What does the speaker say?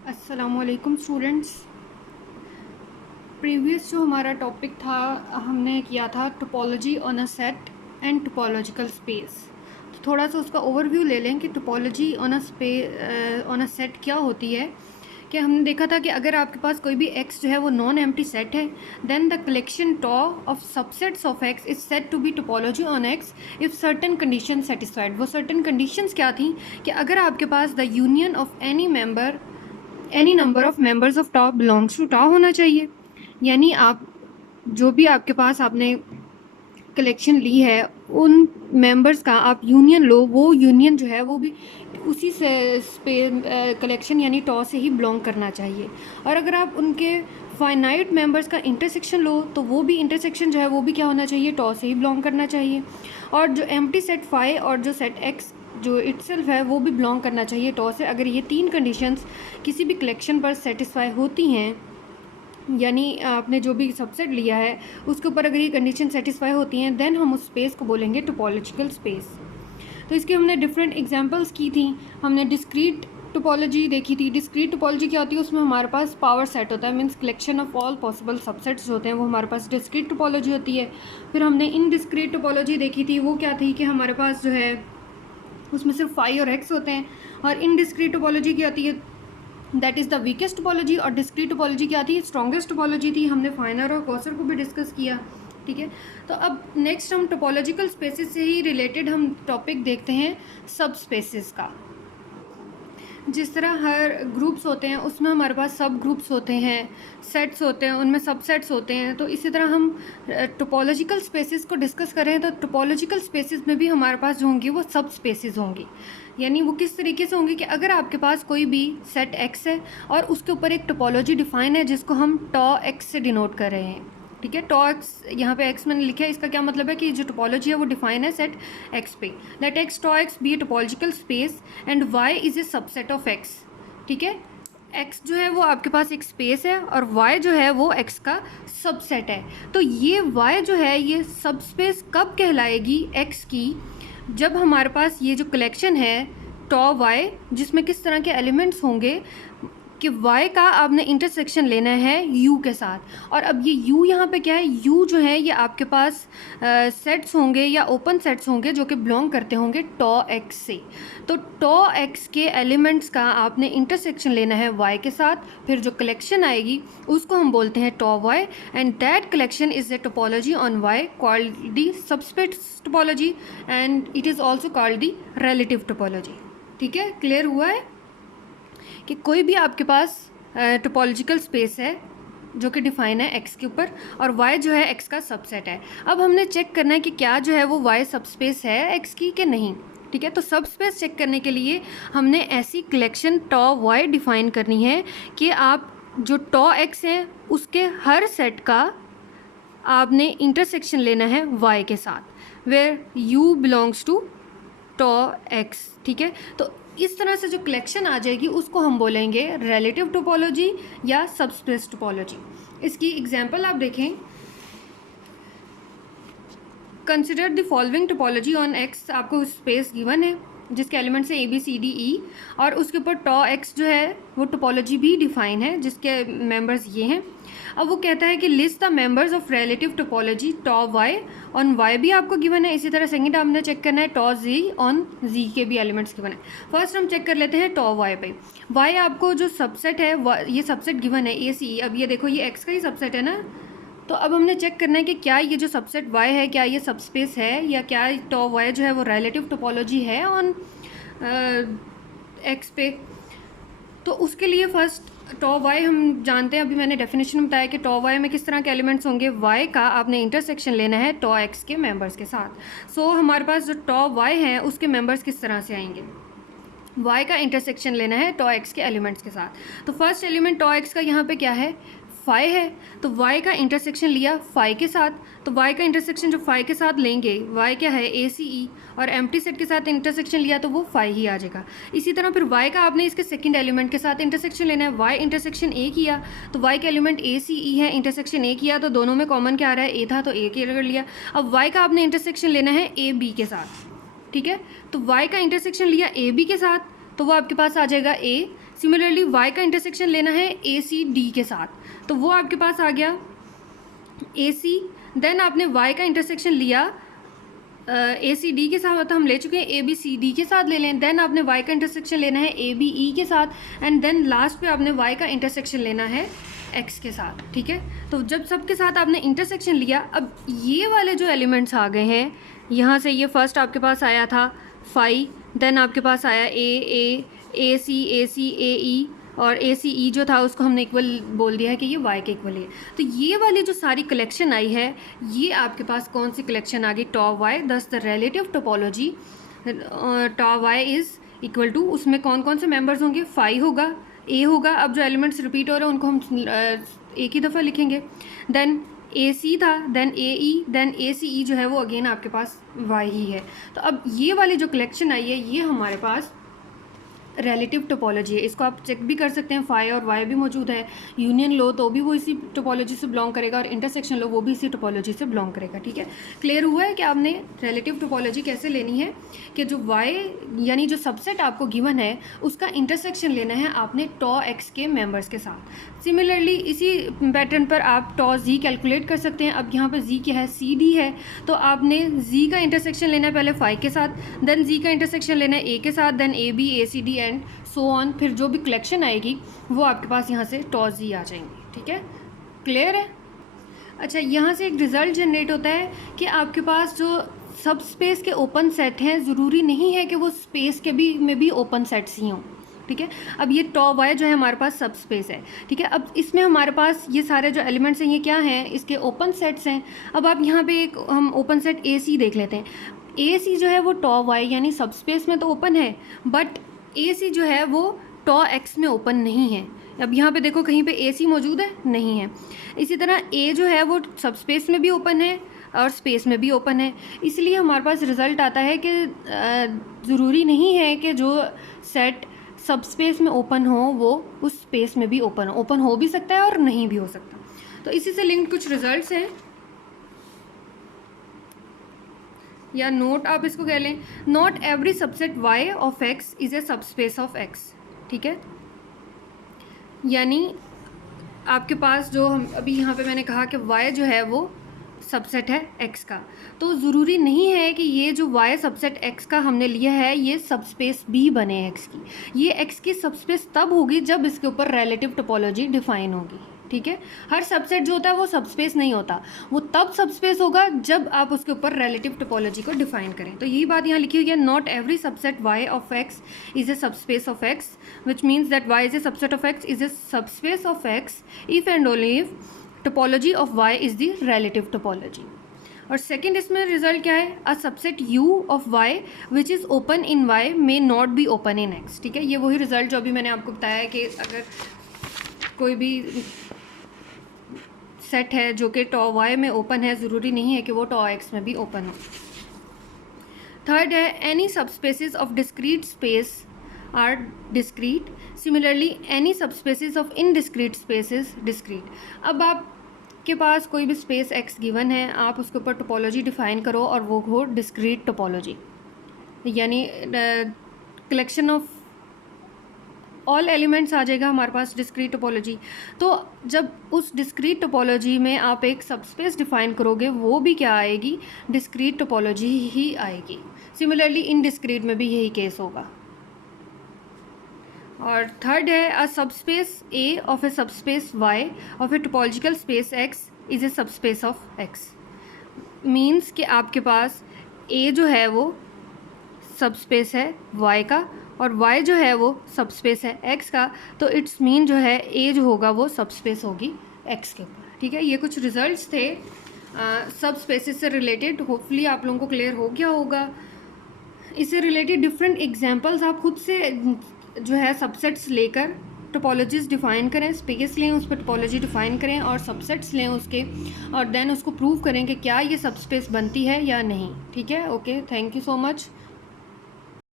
अस्सलामुअलैकुम students. Previous जो हमारा टॉपिक था हमने किया था topology on a set and topological space. तो थोड़ा सा उसका ओवरव्यू ले लें कि टोपोलॉजी ऑन अ सेट क्या होती है। कि हमने देखा था कि अगर आपके पास कोई भी x जो है वो नॉन एम्प्टी सेट है, then the collection tau of subsets of x is set to be topology on x if certain condition satisfied. वो सर्टेन कंडीशंस क्या थी कि अगर आपके पास the union of any number of members of tau belongs to tau होना चाहिए। यानी आप जो भी आपके पास आपने कलेक्शन ली है उन मेंबर्स का आप यूनियन लो, वो यूनियन जो है वो भी उसी से कलेक्शन यानी टॉ से ही बिलोंग करना चाहिए। और अगर आप उनके फाइनाइट मेंबर्स का इंटरसेक्शन लो तो वो भी इंटरसेक्शन जो है वो भी क्या होना चाहिए, टॉ से ही बिलोंग करना चाहिए। और जो एम्प्टी सेट फाई और जो सेट एक्स जो इटसेल्फ है वो भी बिलोंग करना चाहिए टॉ से। अगर ये तीन कंडीशंस किसी भी कलेक्शन पर सेटिस्फाई होती हैं, यानी आपने जो भी सबसेट लिया है उसके ऊपर अगर ये कंडीशन सेटिस्फाई होती हैं, देन हम उस स्पेस को बोलेंगे टोपोलॉजिकल स्पेस। तो इसकी हमने डिफरेंट एग्जांपल्स की थी। हमने डिस्क्रीट टोपोलॉजी देखी थी। डिस्क्रीट टोपोलॉजी क्या होती है, उसमें हमारे पास पावर सेट होता है, means collection of all possible subsets होते हैं, वो हमारे पास डिस्क्रीट टोपोलॉजी होती है। फिर हमने इनडिस्क्रीट टोपोलॉजी देखी थी, वो क्या थी कि हमारे पास जो है उसमें सिर्फ फाई और एक्स होते हैं। और इनडिस्क्रीट टोपोलॉजी क्या होती है, that is the weakest topology. और डिस्क्रीट टोपोलॉजी क्या थी, स्ट्रॉन्गेस्ट टोपोलॉजी थी। हमने फाइनर और कॉसर को भी डिस्कस किया, ठीक है। तो अब नेक्स्ट हम टोपोलॉजिकल स्पेसेस से ही रिलेटेड हम टॉपिक देखते हैं सब स्पेसेस का। जिस तरह हर ग्रुप्स होते हैं उसमें हमारे पास सब ग्रुप्स होते हैं, सेट्स होते हैं, उनमें सब सेट्स होते हैं। तो इसी तरह हम टोपोलॉजिकल स्पेसेस को डिस्कस करें तो टोपोलॉजिकल स्पेसेस में भी हमारे पास जो होंगी वो सब स्पेसेस होंगी। यानी वो किस तरीके से होंगी कि अगर आपके पास कोई भी सेट एक्स है और उसके ऊपर एक टोपोलॉजी डिफाइन है जिसको हम टॉ एक्स से डिनोट कर रहे हैं, ठीक है। टॉ एक्स यहाँ पे एक्स मैंने लिखा है, इसका क्या मतलब है कि जो टोपोलॉजी है वो डिफाइन है सेट एक्स पे। Let X tau X be a topological space and Y is a subset of X, ठीक है। एक्स जो है वो आपके पास एक स्पेस है और वाई जो है वो एक्स का सबसेट है। तो ये वाई जो है ये सब स्पेस कब कहलाएगी एक्स की, जब हमारे पास ये जो कलेक्शन है टॉ वाई जिसमें किस तरह के एलिमेंट्स होंगे कि y का आपने इंटरसेक्शन लेना है u के साथ। और अब ये u यहाँ पे क्या है, u जो है ये आपके पास सेट्स होंगे या ओपन सेट्स होंगे जो कि बिलोंग करते होंगे टॉ x से। तो टॉ x के एलिमेंट्स का आपने इंटरसेक्शन लेना है y के साथ, फिर जो कलेक्शन आएगी उसको हम बोलते हैं टॉ y and that collection is a topology on y called the subspace topology and it is also called the relative topology. ठीक है, क्लियर हुआ है कि कोई भी आपके पास टोपोलॉजिकल स्पेस है जो कि डिफाइन है एक्स के ऊपर और वाई जो है एक्स का सबसेट है। अब हमने चेक करना है कि क्या जो है वो वाई सबस्पेस है एक्स की कि नहीं, ठीक है। तो सब स्पेस चेक करने के लिए हमने ऐसी कलेक्शन टॉ वाई डिफाइन करनी है कि आप जो टॉ एक्स है उसके हर सेट का आपने इंटरसेक्शन लेना है वाई के साथ, where U belongs to tau X, ठीक है। तो इस तरह से जो कलेक्शन आ जाएगी उसको हम बोलेंगे रिलेटिव टोपोलॉजी या सबस्पेस टोपोलॉजी। इसकी एग्जांपल आप देखें, consider the following topology on x. आपको स्पेस गिवन है जिसके एलिमेंट्स है A B C D E और उसके ऊपर टॉ एक्स जो है वो टोपोलॉजी भी डिफाइन है जिसके मेंबर्स ये हैं। अब वो कहता है कि list the members of relative topology tau Y on Y भी आपको गिवन है। इसी तरह सेकंड आपने चेक करना है टॉ जी ऑन जी के भी एलिमेंट्स गिवन है। फर्स्ट हम चेक कर लेते हैं टॉ वाई पे। वाई आपको जो सबसेट है ये सबसेट गिवन है ए सी। अब ये देखो ये एक्स का ही सबसेट है ना, तो अब हमने चेक करना है कि क्या ये जो सबसेट y है क्या ये सबस्पेस है या क्या टॉ y जो है वो रिलेटिव टोपोलॉजी है ऑन x पे। तो उसके लिए फर्स्ट टॉ y हम जानते हैं, अभी मैंने डेफिनेशन बताया कि टॉ y में किस तरह के एलिमेंट्स होंगे, y का आपने इंटरसेक्शन लेना है टॉ x के मेंबर्स के साथ। सो हमारे पास जो टॉ y है उसके मेंबर्स किस तरह से आएंगे, y का इंटरसेक्शन लेना है टॉ x के एलिमेंट्स के साथ। तो फर्स्ट एलिमेंट टॉ x का यहाँ पे क्या है, फाई है, तो y का इंटरसेक्शन लिया फाई के साथ। तो y का इंटरसेक्शन जो फाई के साथ लेंगे, y क्या है ए सी ई, और एम्प्टी सेट के साथ इंटरसेक्शन लिया तो वो फाई ही आ जाएगा। इसी तरह फिर y का आपने इसके सेकंड एलिमेंट के साथ इंटरसेक्शन लेना है, y इंटरसेक्शन ए किया तो y का एलिमेंट ए सी ई है, इंटरसेक्शन ए किया तो दोनों में कॉमन क्या आ रहा है, ए था तो ए के कर लिया। अब y का आपने इंटरसेक्शन लेना है ए बी के साथ, ठीक है। तो y का इंटरसेक्शन लिया ए बी के साथ तो वो आपके पास आ जाएगा ए सिमिलरली y का इंटरसेक्शन लेना है ए सी डी के साथ, तो वो आपके पास आ गया ए सी, देन आपने y का इंटरसेक्शन लिया ए सी डी के साथ, तो हम ले चुके हैं ए बी सी डी के साथ ले लें, देन आपने y का इंटरसेक्शन लेना है ए बी ई के साथ, एंड देन लास्ट पे आपने y का इंटरसेक्शन लेना है x के साथ, ठीक है। तो जब सबके साथ आपने इंटरसेक्शन लिया, अब ये वाले जो एलिमेंट्स आ गए हैं यहाँ से, ये फर्स्ट आपके पास आया था फाई, देन आपके पास आया ए सी ए ई, और ए सी ई जो था उसको हमने इक्वल बोल दिया है कि ये y के इक्वल है। तो ये वाली जो सारी कलेक्शन आई है, ये आपके पास कौन सी कलेक्शन आ गई, tau Y, thus the relative topology tau Y is equal to, उसमें कौन कौन से मेंबर्स होंगे, फाई होगा, ए होगा, अब जो एलिमेंट्स रिपीट हो रहे हैं उनको हम एक ही दफ़ा लिखेंगे, देन ए सी था, देन ए ई, देन ए सी ई जो है वो अगेन आपके पास वाई ही है। तो अब ये वाली जो कलेक्शन आई है ये हमारे पास रिलेटिव टोपोलॉजी है। इसको आप चेक भी कर सकते हैं, फाई और वाई भी मौजूद है, यूनियन लो तो भी वो इसी टोपोलॉजी से बिलोंग करेगा, और इंटरसेक्शन लो वो भी इसी टोपोलॉजी से बिलोंग करेगा, ठीक है। क्लियर हुआ है कि आपने रिलेटिव टोपोलॉजी कैसे लेनी है, कि जो वाई यानी जो सबसेट आपको गिवन है उसका इंटरसेक्शन लेना है आपने टॉ एक्स के मेंबर्स के साथ। सिमिलरली इसी पैटर्न पर आप टॉ जी कैलकुलेट कर सकते हैं। अब यहाँ पर जी क्या है, सी डी है, तो आपने जी का इंटरसेक्शन लेना है पहले फाई के साथ, देन जी का इंटरसेक्शन लेना है ए के साथ, then A B A C D and so on, फिर जो भी कलेक्शन आएगी वो आपके पास यहाँ से टॉ जी आ जाएंगी, ठीक है। क्लियर है। अच्छा, यहाँ से एक रिज़ल्ट जनरेट होता है कि आपके पास जो सब स्पेस के ओपन सेट हैं, ज़रूरी नहीं है कि वो स्पेस के में भी ओपन सेट्स ही हों, ठीक है। अब ये टॉ वाई जो है हमारे पास सब स्पेस है, ठीक है। अब इसमें हमारे पास ये सारे जो एलिमेंट्स हैं ये क्या हैं, इसके ओपन सेट्स हैं। अब आप यहाँ पे एक हम ओपन सेट ए सी देख लेते हैं। ए सी जो है वो टॉ वाई यानी सब स्पेस में तो ओपन है, बट ए सी जो है वो टॉ एक्स में ओपन नहीं है। अब यहाँ पे देखो कहीं पे ए सी मौजूद है, नहीं है। इसी तरह ए जो है वो सब स्पेस में भी ओपन है और स्पेस में भी ओपन है, इसलिए हमारे पास रिज़ल्ट आता है कि ज़रूरी नहीं है कि जो सेट सब स्पेस में ओपन हो वो उस स्पेस में भी ओपन हो भी सकता है और नहीं भी हो सकता। तो इसी से लिंक्ड कुछ रिजल्ट्स हैं, या नोट आप इसको कह लें। Not every subset Y of X is a subspace of X, ठीक है। यानी आपके पास जो हम अभी यहाँ पे मैंने कहा कि वाई जो है वो सबसेट है एक्स का, तो ज़रूरी नहीं है कि ये जो वाई सबसेट एक्स का हमने लिया है ये सबस्पेस भी बने एक्स की। ये एक्स की सबस्पेस तब होगी जब इसके ऊपर रिलेटिव टोपोलॉजी डिफाइन होगी, ठीक है। हर सबसेट जो होता है वो सबस्पेस नहीं होता, वो तब सबस्पेस होगा जब आप उसके ऊपर रिलेटिव टोपोलॉजी को डिफाइन करें। तो यही बात यहाँ लिखी हुई है, not every subset Y of X is a subspace of X, which means that Y is a subset of X is a subspace of X if and only if topology of y is the relative topology. और second इसमें result क्या है, a subset u of y which is open in y may not be open in x, ठीक है। ये वही result जो अभी मैंने आपको बताया कि अगर कोई भी सेट है जो कि टॉ y में ओपन है, ज़रूरी नहीं है कि वो टॉ x में भी ओपन हो। थर्ड है, any subspaces of discrete space are discrete, similarly any subspaces of indiscrete space is discrete. अब आपके पास कोई भी स्पेस एक्स गिवन है, आप उसके ऊपर टोपोलॉजी डिफाइन करो और वो हो डिस्क्रीट टोपोलॉजी, यानी कलेक्शन ऑफ ऑल एलिमेंट्स आ जाएगा हमारे पास डिस्क्रीट टोपोलॉजी। तो जब उस डिस्क्रीट टोपोलॉजी में आप एक सबस्पेस डिफाइन करोगे वो भी क्या आएगी, डिस्क्रीट टोपोलॉजी ही आएगी। सिमिलरली इनडिस्क्रीट में भी यही केस होगा। और थर्ड है, a subspace A of a subspace Y of a topological space X is a subspace of X. Means कि आपके पास ए जो है वो सबस्पेस है वाई का और वाई जो है वो सबस्पेस है एक्स का, तो इट्स मीन जो है ए जो होगा वो सबस्पेस होगी एक्स के ऊपर, ठीक है। ये कुछ रिजल्ट्स थे सब स्पेसेस से रिलेटेड, होपफुली आप लोगों को क्लियर हो गया होगा। इससे रिलेटेड डिफरेंट एग्जांपल्स आप खुद से जो है सबसेट्स लेकर टोपोलॉजीज डिफ़ाइन करें, स्पेस लें, उस पर टोपोलॉजी डिफ़ाइन करें और सबसेट्स लें उसके, और देन उसको प्रूव करें कि क्या ये सबस्पेस बनती है या नहीं, ठीक है। Okay, thank you so much.